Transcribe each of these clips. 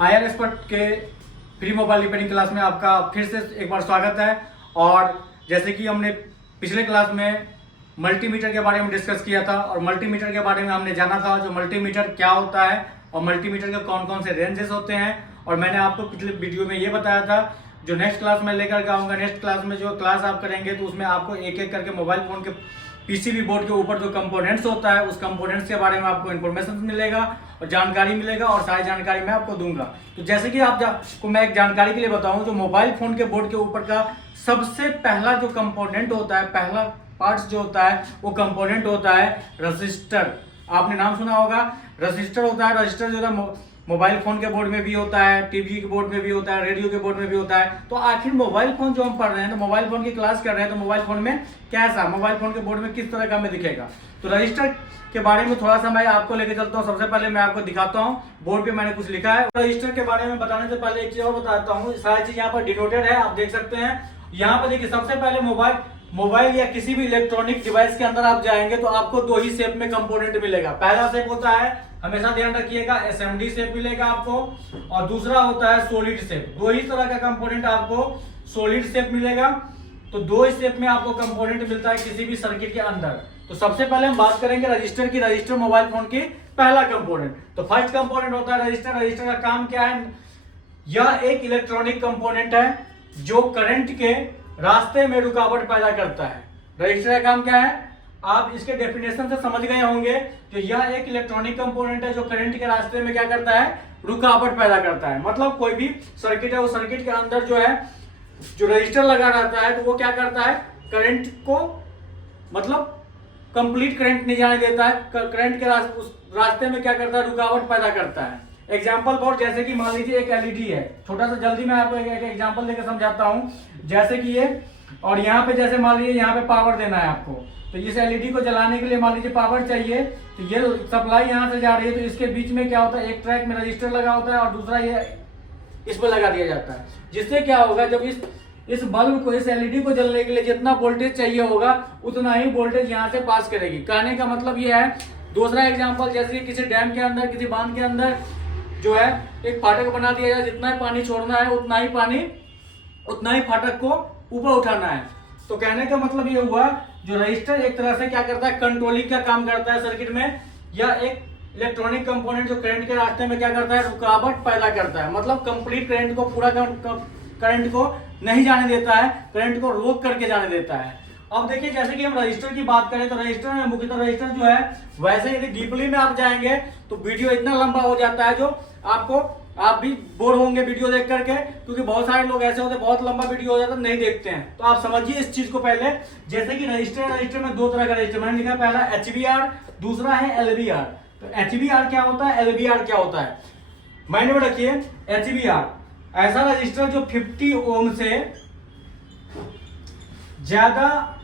IR expert के free mobile repairing class में आपका फिर से एक बार स्वागत है। और जैसे कि हमने पिछले क्लास में मल्टीमीटर के बारे में डिस्कस किया था और मल्टीमीटर के बारे में हमने जाना था जो मल्टीमीटर क्या होता है और मल्टीमीटर के कौन कौन से रेंजेस होते हैं। और मैंने आपको पिछले वीडियो में ये बताया था जो नेक्स्ट क्लास में लेकर के आऊँगा, नेक्स्ट क्लास में जो क्लास आप करेंगे तो उसमें आपको एक एक करके मोबाइल फ़ोन के पीसीबी बोर्ड के ऊपर जो कंपोनेंट्स होता है उस कंपोनेंट्स के बारे में आपको इन्फॉर्मेशन मिलेगा और जानकारी मिलेगा और सारी जानकारी मैं आपको दूंगा। तो जैसे कि आपको मैं एक जानकारी के लिए बताऊं, जो मोबाइल फोन के बोर्ड के ऊपर का सबसे पहला जो कंपोनेंट होता है, पहला पार्ट्स जो होता है वो कंपोनेंट होता है रजिस्टर। आपने नाम सुना होगा, रजिस्टर होता है। रजिस्टर जो है मोबाइल फोन के बोर्ड में भी होता है, टीवी के बोर्ड में भी होता है, रेडियो के बोर्ड में भी होता है। तो आखिर मोबाइल फोन जो हम पढ़ रहे हैं, तो मोबाइल फोन की क्लास कर रहे हैं, तो मोबाइल फोन में कैसा, मोबाइल फोन के बोर्ड में किस तरह का हमें दिखेगा। तो रजिस्टर के बारे में थोड़ा सा मैं आपको लेके चलता हूँ। सबसे पहले मैं आपको दिखाता हूँ बोर्ड पे मैंने कुछ लिखा है। रजिस्टर के बारे में बताने से पहले एक चीज और बताता हूँ, सारी चीज यहाँ पर डिनोटेड है, आप देख सकते हैं। यहाँ पर देखिए, सबसे पहले मोबाइल या किसी भी इलेक्ट्रॉनिक डिवाइस के अंदर आप जाएंगे तो आपको दो ही शेप में कंपोनेंट मिलेगा। पहला शेप होता है, हमेशा ध्यान रखिएगा, एसएमडी शेप मिलेगा आपको, और दूसरा होता है सॉलिड शेप। दो ही तरह का कंपोनेंट आपको सॉलिड शेप मिलेगा। तो दो ही शेप में आपको कंपोनेंट मिलता है किसी भी सर्किट के अंदर। तो सबसे पहले हम बात करेंगे रजिस्टर की। रजिस्टर मोबाइल फोन की पहला कंपोनेंट। तो फर्स्ट कंपोनेंट होता है रजिस्टर। रजिस्टर का काम क्या है? यह एक इलेक्ट्रॉनिक कंपोनेंट है जो करंट के रास्ते में रुकावट पैदा करता है। रजिस्टर का काम क्या है आप इसके डेफिनेशन से समझ गए होंगे। तो यह एक इलेक्ट्रॉनिक कंपोनेंट है जो करंट के रास्ते में क्या करता है, रुकावट पैदा करता है। मतलब कोई भी सर्किट है, वो सर्किट के अंदर जो है जो रजिस्टर लगा रहता है तो वो क्या करता है, करंट को मतलब कंप्लीट करंट नहीं जाने देता है, करंट के उस रास्ते में क्या करता है, रुकावट पैदा करता है। एग्जाम्पल फॉर, जैसे कि मान लीजिए एक एलईडी है, छोटा सा जल्दी मैं आपको एक एग्जाम्पल देकर समझाता हूँ। जैसे कि ये, और यहाँ पे जैसे मान लीजिए यहाँ पे पावर देना है आपको, तो इस एलईडी को जलाने के लिए मान लीजिए पावर चाहिए, तो ये सप्लाई यहाँ से जा रही है, तो इसके बीच में क्या होता है, एक ट्रैक में रजिस्टर लगा होता है और दूसरा ये इस पर लगा दिया जाता है। जिससे क्या होगा, जब इस बल्ब को, इस एलईडी को जलने के लिए जितना वोल्टेज चाहिए होगा उतना ही वोल्टेज यहाँ से पास करेगी। कहने का मतलब ये है। दूसरा एग्जांपल, जैसे कि किसी डैम के अंदर, किसी बांध के अंदर जो है एक फाटक बना दिया जाए, जितना ही पानी छोड़ना है उतना ही फाटक को ऊपर उठाना है। तो कहने का मतलब ये हुआ, जो रजिस्टर एक तरह से क्या करता है, कंट्रोलिंग का काम करता है सर्किट में। या एक इलेक्ट्रॉनिक कंपोनेंट जो करंट के रास्ते में क्या करता है, रुकावट पैदा करता है। मतलब कंप्लीट करंट को, पूरा करंट को नहीं जाने देता है, करंट को रोक करके जाने देता है। अब देखिए, जैसे कि हम रजिस्टर की बात करें तो रजिस्टर में मुख्यतः रजिस्टर जो है, वैसे यदि डीपली में आप जाएंगे तो वीडियो इतना लंबा हो जाता है, जो आप भी बोर होंगे वीडियो देख करके, क्योंकि बहुत सारे लोग ऐसे होते हैं बहुत लंबा वीडियो हो जाता है नहीं देखते हैं। तो आप समझिए इस चीज को पहले। जैसे कि रजिस्टर में दो तरह का रजिस्टर मैंने लिखा, पहला HVR, दूसरा है LVR। तो HVR क्या होता है, LVR क्या होता है, माइंड में रखिए। HVR ऐसा रजिस्टर जो 50 ओम से ज्यादा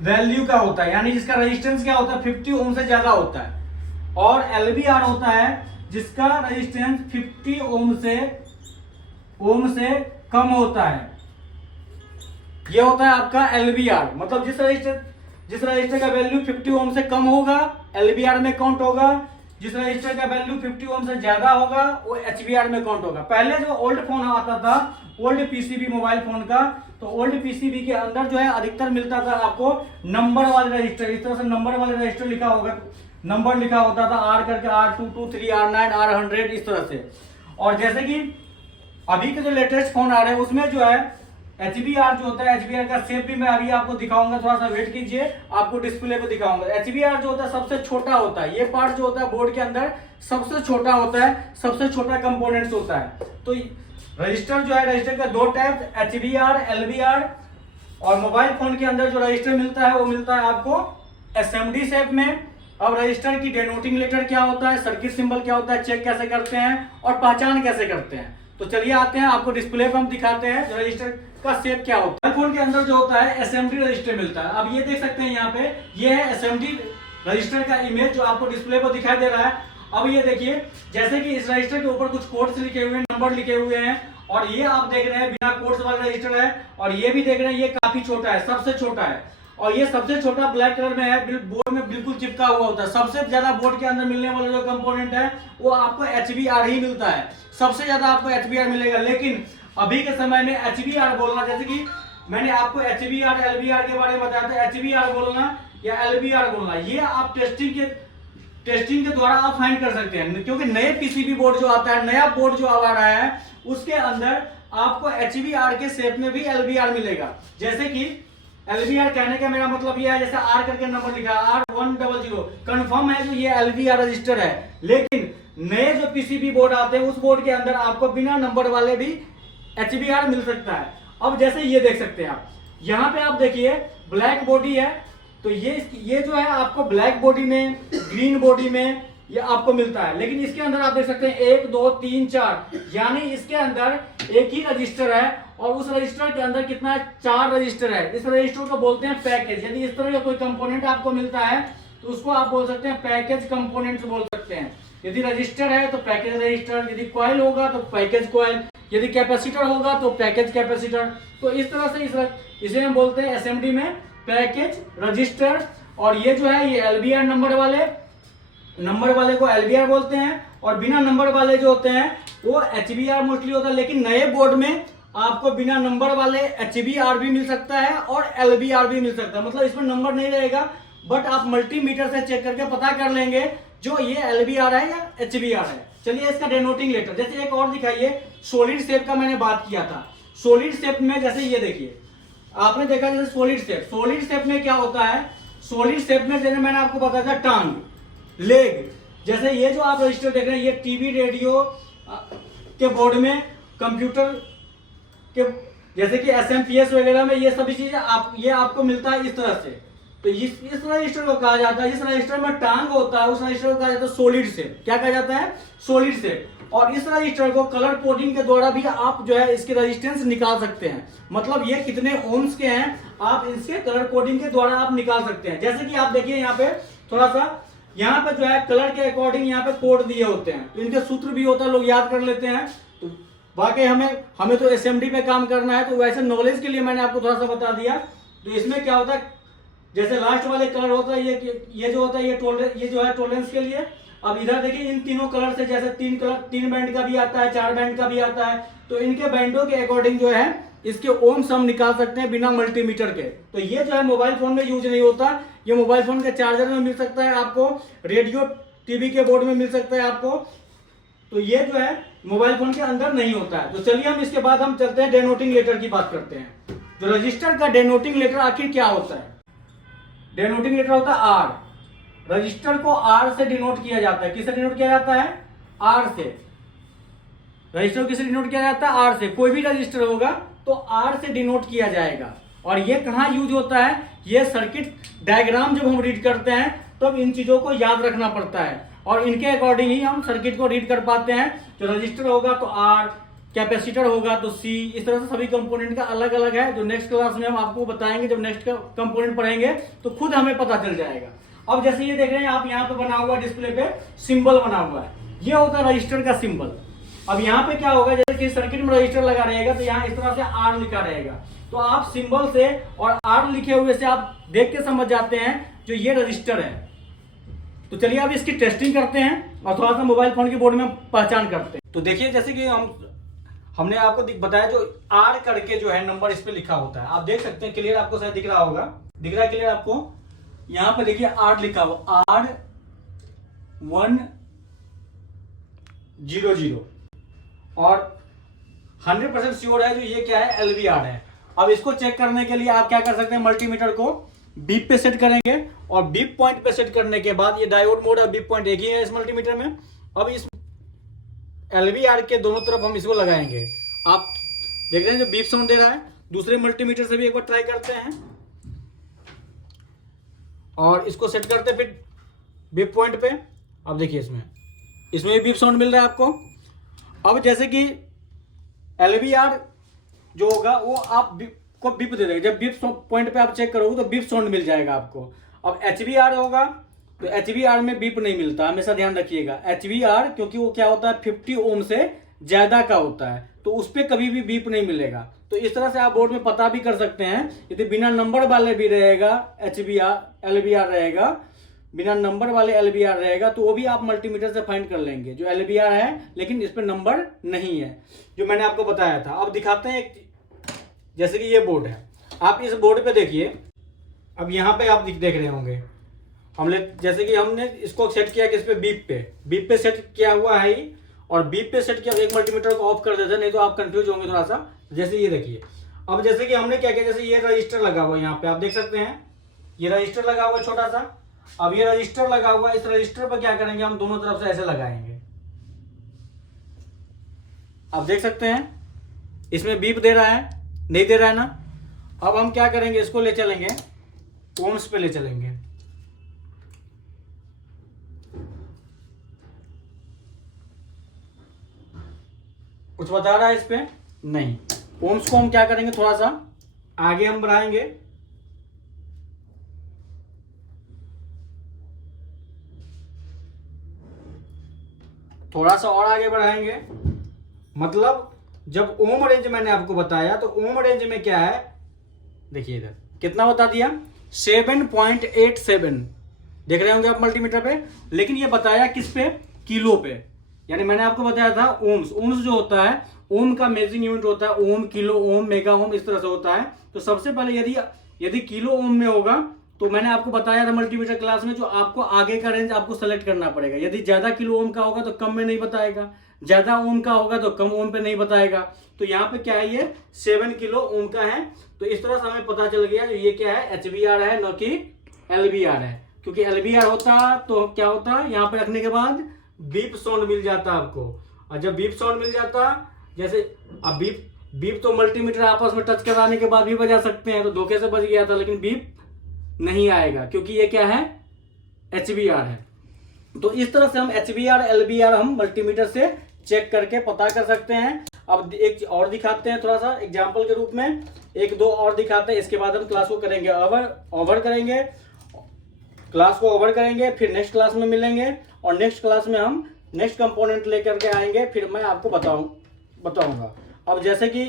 वैल्यू का होता है, यानी जिसका रेजिस्टेंस क्या होता है, 50 ओम से ज्यादा होता है। और LVR होता है जिसका रेजिस्टेंस 50 ओम से कम होता है। ये होता है आपका LVR। मतलब जिस रजिस्टर का वैल्यू 50 ओम से कम होगा LVR में काउंट होगा, जिस रजिस्टर का वैल्यू 50 ओम से ज्यादा होगा वो HVR में काउंट होगा। पहले जो ओल्ड फोन आता था, ओल्ड पीसीबी मोबाइल फोन का, तो ओल्ड पीसीबी के अंदर जो है अधिकतर मिलता था आपको नंबर वाले रजिस्टर। इस तरह से नंबर वाले रजिस्टर लिखा होगा, नंबर लिखा होता था, R करके R223 R9 R100 इस तरह से। और जैसे कि अभी के जो लेटेस्ट फोन आ रहे हैं उसमें जो है HBR जो होता है, HBR का शेप भी मैं अभी आपको दिखाऊंगा, थोड़ा सा वेट कीजिए, आपको डिस्प्ले पे दिखाऊंगा। HBR जो होता है सबसे छोटा होता है, ये पार्ट जो होता है बोर्ड के अंदर सबसे छोटा होता है, सबसे छोटा कंपोनेंट्स होता है। तो रजिस्टर जो है, रजिस्टर का दो टाइप, HBR LVR। और मोबाइल फोन के अंदर जो रजिस्टर मिलता है वो मिलता है आपको SMD शेप में। अब रजिस्टर की डिनोटिंग लेटर क्या होता है, सर्किट सिंबल क्या होता है, चेक कैसे करते हैं और पहचान कैसे करते हैं। तो चलिए आते हैं, आपको डिस्प्ले पर हम दिखाते हैं रजिस्टर का शेप क्या होता है। फोन के अंदर जो होता है SMD रजिस्टर मिलता है। अब ये देख सकते हैं यहाँ पे, ये है SMD रजिस्टर का इमेज जो आपको डिस्प्ले पर दिखाई दे रहा है। अब ये देखिए, जैसे कि इस रजिस्टर के ऊपर कुछ कोड्स लिखे हुए हैं, नंबर लिखे हुए हैं, और ये आप देख रहे हैं बिना कोड्स वाला रजिस्टर है। और ये भी देख रहे हैं ये काफी छोटा है, सबसे छोटा है। और ये सबसे छोटा ब्लैक कलर में है, बोर्ड में बिल्कुल चिपका हुआ होता है। सबसे ज्यादा बोर्ड के अंदर मिलने वाला जो कंपोनेंट है वो आपको HBR ही मिलता है, सबसे ज्यादा आपको HBR मिलेगा। लेकिन अभी के समय में HBR बोलना, जैसे कि मैंने आपको HBR LBR के बारे में बताया था, HBR बोलना या LBR बोलना, ये आप टेस्टिंग के द्वारा आप फाइंड कर सकते हैं। क्योंकि नए पीसीबी बोर्ड जो आता है, नया बोर्ड जो आ रहा है, उसके अंदर आपको HBR के शेप में भी LBR मिलेगा। जैसे कि LBR कहने का मेरा मतलब यह है, जैसे R करके नंबर लिखा है R100, कंफर्म है कि ये LBR रजिस्टर है। लेकिन नए जो पीसीबी बोर्ड आते हैं, उस बोर्ड के अंदर आपको बिना नंबर वाले भी HBR मिल सकता है। अब जैसे ये देख सकते हैं आप, यहाँ पे आप देखिए ब्लैक बॉडी है, तो ये जो है आपको ब्लैक बॉडी में, ग्रीन बॉडी में ये आपको मिलता है। लेकिन इसके अंदर आप देख सकते हैं 1 2 3 4, यानी इसके अंदर एक ही रजिस्टर है और उस रजिस्टर के अंदर कितना है, 4 रजिस्टर है। इस रजिस्टर को बोलते हैं पैकेज। यदि इस तरह का कोई कंपोनेंट आपको मिलता है तो उसको आप बोल सकते हैं पैकेज कंपोनेंट बोल सकते हैं। यदि रजिस्टर है तो पैकेज रजिस्टर, यदि कॉइल होगा तो पैकेज कॉइल, यदि कैपेसिटर होगा तो पैकेज कैपेसिटर। तो इस तरह से इसे हम बोलते हैं एसएमडी में पैकेज रजिस्टर। और ये जो है ये LBR नंबर वाले को LBR बोलते हैं, और बिना नंबर वाले जो होते हैं वो HBR मोस्टली होता है। लेकिन नए बोर्ड में आपको बिना नंबर वाले HBR भी मिल सकता है और LBR भी मिल सकता है। मतलब इसमें नंबर नहीं रहेगा, बट आप मल्टीमीटर से चेक करके पता कर लेंगे जो ये LBR है या HBR है। चलिए इसका डेनोटिंग लेटर, जैसे एक और दिखाइए, सॉलिड शेप का मैंने बात किया था। सॉलिड शेप में जैसे ये देखिए, आपने देखा जैसे सॉलिड शेप में क्या होता है, सॉलिड शेप में जैसे मैंने आपको बताया था टांग, लेग, जैसे ये जो आप रजिस्टर देख रहे हैं, ये टीवी रेडियो के बोर्ड में, कंप्यूटर के जैसे कि SMPS वगैरह में ये सभी चीजें ये आपको मिलता है इस तरह से। तो इस रजिस्टर को कहा जाता है, जिस रजिस्टर में टांग होता है उस रजिस्टर को कहा जाता है सॉलिड शेप। क्या कहा जाता है, सॉलिड शेप। और इस रजिस्टर को कलर कोडिंग के द्वारा भी आप जो है इसकी रेजिस्टेंस निकाल सकते हैं। मतलब ये कितने ओम्स के हैं, आप इसके कलर कोडिंग के द्वारा आप निकाल सकते हैं। जैसे कि आप देखिए यहाँ पे थोड़ा सा, यहाँ पे जो है कलर के अकॉर्डिंग यहाँ पे कोड दिए होते हैं, तो इनके सूत्र भी होता है, लोग याद कर लेते हैं। तो बाकी हमें तो एसएमडी पे काम करना है, तो वैसे नॉलेज के लिए मैंने आपको थोड़ा सा बता दिया। तो इसमें क्या होता है, जैसे लास्ट वाले कलर होता है ये जो होता है ये जो है टॉलरेंस के लिए। अब इधर देखिए इन तीनों कलर से, जैसे 3 बैंड का भी आता है, 4 बैंड का भी आता है, तो इनके बैंडों के अकॉर्डिंग जो है इसके ओम्स हम निकाल सकते हैं बिना मल्टीमीटर के। तो ये जो है मोबाइल फोन में यूज नहीं होता, ये मोबाइल फोन के चार्जर में मिल सकता है आपको, रेडियो टीवी के बोर्ड में मिल सकता है आपको। तो ये जो है मोबाइल फोन के अंदर नहीं होता है। तो चलिए हम इसके बाद हम चलते हैं डेनोटिंग लेटर की बात करते हैं। तो रजिस्टर का डेनोटिंग लेटर आखिर क्या होता है, डेनोटिंग लेटर होता है R। रजिस्टर को R से डिनोट किया जाता है। किससे डिनोट किया जाता है, R से। रजिस्टर को किससे डिनोट किया जाता है, R से। कोई भी रजिस्टर होगा तो R से डिनोट किया जाएगा। और ये कहाँ यूज होता है, ये सर्किट डायग्राम जब हम रीड करते हैं तब इन चीजों को याद रखना पड़ता है, और इनके अकॉर्डिंग ही हम सर्किट को रीड कर पाते हैं। जो रजिस्टर होगा तो R, कैपेसिटर होगा तो C, इस तरह से सभी कंपोनेंट का अलग अलग है, जो नेक्स्ट क्लास में हम आपको बताएंगे। जब नेक्स्ट का कंपोनेंट पढ़ेंगे तो खुद हमें पता चल जाएगा। अब जैसे ये देख रहे हैं आप, यहाँ पे बना हुआ डिस्प्ले पे सिंबल बना हुआ है, ये होता है रजिस्टर का सिंबल। अब यहाँ पे क्या होगा, जैसे कि सर्किट में रजिस्टर लगा रहेगा तो यहाँ इस तरह से R लिखा रहेगा, तो आप सिंबल से और R लिखे हुए से आप देख के समझ जाते हैं जो ये रजिस्टर है। तो चलिए अब इसकी टेस्टिंग करते हैं और थोड़ा सा मोबाइल फोन की बोर्ड में पहचान करते हैं। तो देखिए जैसे कि हमने आपको बताया, जो R करके जो है नंबर इस पे लिखा होता है, आप देख सकते हैं, क्लियर आपको शायद दिख रहा होगा, दिख रहा है क्लियर आपको। यहाँ पे देखिए R लिखा हुआ, R100, और 100% श्योर है जो ये क्या है, LBR है। अब इसको चेक करने के लिए आप क्या कर सकते हैं, मल्टीमीटर को बीप पे सेट करेंगे, और बीप पॉइंट पे सेट करने के बाद, ये डायोड मोड और बीप पॉइंट एक ही है इस मल्टीमीटर में। अब इस LBR के दोनों तरफ हम इसको लगाएंगे। आप देख रहे हैं जो बीप साउंड दे रहा है, दूसरे मल्टीमीटर से भी एक बार ट्राई करते हैं, और इसको सेट करते हैं फिर बीप पॉइंट पे। अब देखिए इसमें भी बीप साउंड मिल रहा है आपको। अब जैसे कि LBR जो होगा वो आप को बीप दे देगा, जब बीप पॉइंट पे आप चेक करोगे तो बीप साउंड मिल जाएगा आपको। अब HBR होगा तो HBR में बीप नहीं मिलता, हमेशा ध्यान रखिएगा। HBR क्योंकि वो क्या होता है, 50 ओम से ज्यादा का होता है, तो उस पर कभी भी बीप नहीं मिलेगा। तो तो इस तरह से आप बोर्ड में पता भी कर सकते हैं। यदि बिना नंबर वाले भी रहेगा HBR LBR रहेगा, बिना नंबर वाले LBR रहेगा तो वो भी आप मल्टीमीटर से फाइंड कर लेंगे, जो LBR है लेकिन इस पर नंबर नहीं है, जो मैंने आपको बताया था। अब दिखाते हैं एक, जैसे कि ये बोर्ड है, आप इस बोर्ड पे देखिए। अब यहाँ पे आप देख रहे होंगे हमने, जैसे कि हमने इसको सेट किया कि इस पे बीप पे सेट किया हुआ है ही, और बीप पे सेट किया, एक मल्टीमीटर को ऑफ कर देते, नहीं तो आप कंफ्यूज होंगे थोड़ा सा। जैसे ये देखिए, अब जैसे कि हमने क्या किया, जैसे ये रजिस्टर लगा हुआ है यहाँ पे, आप देख सकते हैं ये रजिस्टर लगा हुआ है छोटा सा। अब ये रजिस्टर लगा हुआ है, इस रजिस्टर पर क्या करेंगे, हम दोनों तरफ से ऐसे लगाएंगे। आप देख सकते हैं इसमें बीप दे रहा है, नहीं दे रहा है ना। अब हम क्या करेंगे, इसको ले चलेंगे ओम्स पे ले चलेंगे। कुछ बता रहा है इस पे? नहीं। ओम्स को हम क्या करेंगे, थोड़ा सा आगे हम बढ़ाएंगे। थोड़ा सा और आगे बढ़ाएंगे, मतलब जब ओम रेंज मैंने आपको बताया तो ओम रेंज में क्या है, देखिए इधर कितना बता दिया, 7.87 देख रहे होंगे आप मल्टीमीटर पे, लेकिन ये बताया किस पे, किलो पे। यानी मैंने आपको बताया था ओम्स जो होता है, ओम का मेजरिंग यूनिट होता है ओम, किलो ओम, मेगा ओम, इस तरह से होता है। तो सबसे पहले यदि किलो ओम में होगा तो मैंने आपको बताया था मल्टीमीटर क्लास में, जो आपको आगे का रेंज आपको सेलेक्ट करना पड़ेगा। यदि ज्यादा किलो ओम का होगा तो कम में नहीं बताएगा, ज्यादा ओम का होगा तो कम ओम पे नहीं बताएगा। तो यहाँ पे क्या है, ये 7 किलो ओम का है। तो इस तरह से हमें पता चल गया जो ये क्या है, HBR है, न कि LBR है। क्योंकि LBR होता तो क्या होता, यहाँ पे रखने के बाद बीप साउंड मिल जाता आपको, और जब बीप साउंड मिल जाता, जैसे अब बीप तो मल्टीमीटर आपस में टच कराने के बाद भी बजा सकते हैं, तो धोखे से बज गया था, लेकिन बीप नहीं आएगा क्योंकि ये क्या है, HBR है। तो इस तरह से हम HBR LBR हम मल्टीमीटर से चेक करके पता कर सकते हैं। अब एक और दिखाते हैं थोड़ा सा एग्जांपल के रूप में, एक दो और दिखाते हैं, इसके बाद हम क्लास को करेंगे ओवर करेंगे, क्लास को ओवर करेंगे, फिर नेक्स्ट क्लास में मिलेंगे, और नेक्स्ट क्लास में हम नेक्स्ट कंपोनेंट लेकर के आएंगे, फिर मैं आपको बताऊंगा। अब जैसे कि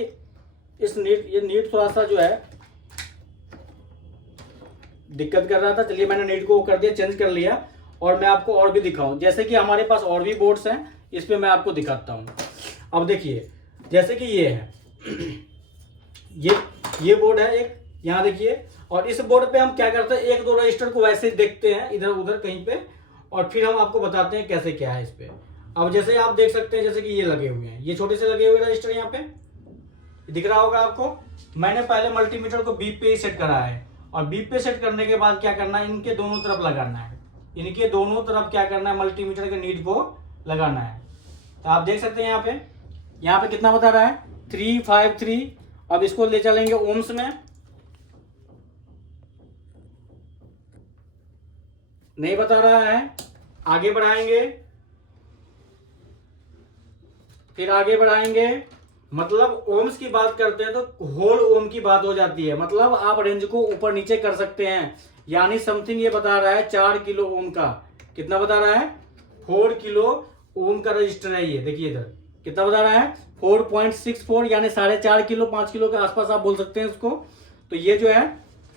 इस ये नीट थोड़ा सा जो है दिक्कत कर रहा था, चलिए मैंने नीट को कर दिया, चेंज कर लिया, और मैं आपको और भी दिखाऊं। जैसे कि हमारे पास और भी बोर्ड्स हैं, इस पे मैं आपको दिखाता हूं। अब देखिए, जैसे कि ये है, ये बोर्ड है एक, यहाँ देखिए, और इस बोर्ड पे हम क्या करते हैं, एक दो रजिस्टर को वैसे देखते हैं इधर उधर कहीं पे, और फिर हम आपको बताते हैं कैसे क्या है इस पे। अब जैसे आप देख सकते हैं, जैसे कि ये लगे हुए हैं, ये छोटे से लगे हुए रजिस्टर, यहाँ पे दिख रहा होगा आपको। मैंने पहले मल्टीमीटर को बीप पे ही सेट करा है, और बीप पे सेट करने के बाद क्या करना है, इनके दोनों तरफ लगाना है, इनके दोनों तरफ क्या करना है, मल्टीमीटर के नीड को लगाना है। तो आप देख सकते हैं यहाँ पे कितना बता रहा है, 353। अब इसको ले चलेंगे ओम्स में, नहीं बता रहा है, आगे बढ़ाएंगे, फिर आगे बढ़ाएंगे, मतलब ओम्स की बात करते हैं तो होल ओम की बात हो जाती है, मतलब आप रेंज को ऊपर नीचे कर सकते हैं। यानी समथिंग ये बता रहा है 4 किलो ओम का, कितना बता रहा है, 4 किलो ओम का रजिस्टर है ये, देखिए इधर कितना बता रहा है, 4.64, यानी 4.5 किलो, 5 किलो के आसपास आप बोल सकते हैं इसको। तो ये जो है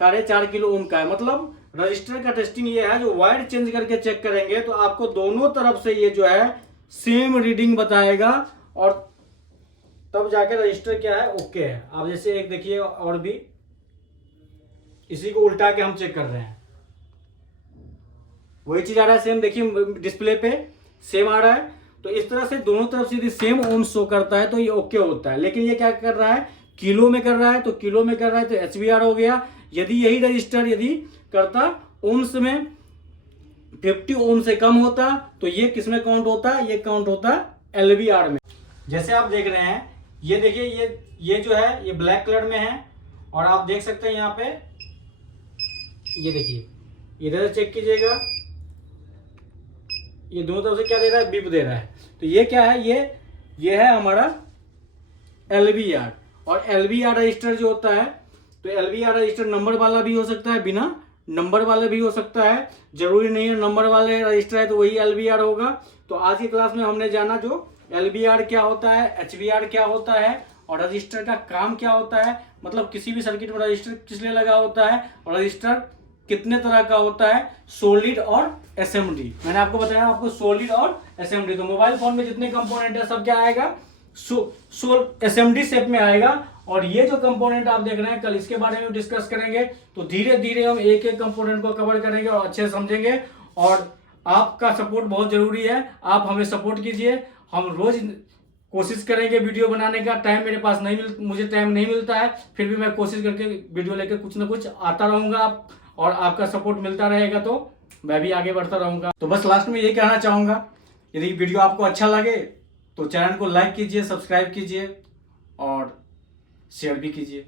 4.5 किलो ओम का है। मतलब रजिस्टर का टेस्टिंग ये है, जो वायर चेंज करके चेक करेंगे तो आपको दोनों तरफ से ये जो है सेम रीडिंग बताएगा, और तब जाके रजिस्टर क्या है, ओके है। आप जैसे एक देखिए, और भी इसी को उल्टा के हम चेक कर रहे हैं, वही चीज आ रहा है सेम, देखिए डिस्प्ले पे सेम आ रहा है। तो इस तरह से दोनों तरफ से यदि सेम ओम शो करता है तो ये ओके होता है। लेकिन ये क्या कर रहा है, किलो में कर रहा है, तो किलो में कर रहा है तो HBR हो गया। यदि यही रजिस्टर यदि करता ओम्स में 50 ओम से कम होता तो ये किस में काउंट होता, ये काउंट होता LBR में। जैसे आप देख रहे हैं, ये देखिए, ये जो है ये ब्लैक कलर में है, और आप देख सकते हैं यहाँ पे, ये देखिए इधर से चेक कीजिएगा, ये दोनों तरफ से क्या दे रहा है, बीप दे रहा है। तो ये क्या है, ये है हमारा LBR। और LBR रजिस्टर जो होता है, तो LBR रजिस्टर नंबर वाला भी हो सकता है, बिना नंबर वाले भी हो सकता है, जरूरी नहीं है नंबर वाले रजिस्टर है तो वही LBR होगा। तो आज की क्लास में हमने जाना जो LBR क्या होता है, HBR क्या होता है, और रजिस्टर का काम क्या होता है, मतलब किसी भी सर्किट में रजिस्टर किस लिए लगा होता है, और रजिस्टर कितने तरह का होता है, सॉलिड और एसएमडी। मैंने आपको बताया आपको सॉलिड और एसएमडी। तो मोबाइल फोन में जितने कंपोनेंट है सब क्या आएगा, एसएमडी शेप में आएगा। और ये जो कंपोनेंट आप देख रहे हैं कल इसके बारे में डिस्कस करेंगे। तो धीरे धीरे हम एक एक कंपोनेंट को कवर करेंगे और अच्छे से समझेंगे। और आपका सपोर्ट बहुत जरूरी है, आप हमें सपोर्ट कीजिए। हम रोज कोशिश करेंगे वीडियो बनाने का, टाइम मेरे पास मुझे टाइम नहीं मिलता है, फिर भी मैं कोशिश करके वीडियो लेकर कुछ ना कुछ आता रहूंगा। और आपका सपोर्ट मिलता रहेगा तो मैं भी आगे बढ़ता रहूंगा। तो बस लास्ट में यही कहना चाहूंगा, यदि वीडियो आपको अच्छा लगे तो चैनल को लाइक कीजिए, सब्सक्राइब कीजिए और शेयर भी कीजिए।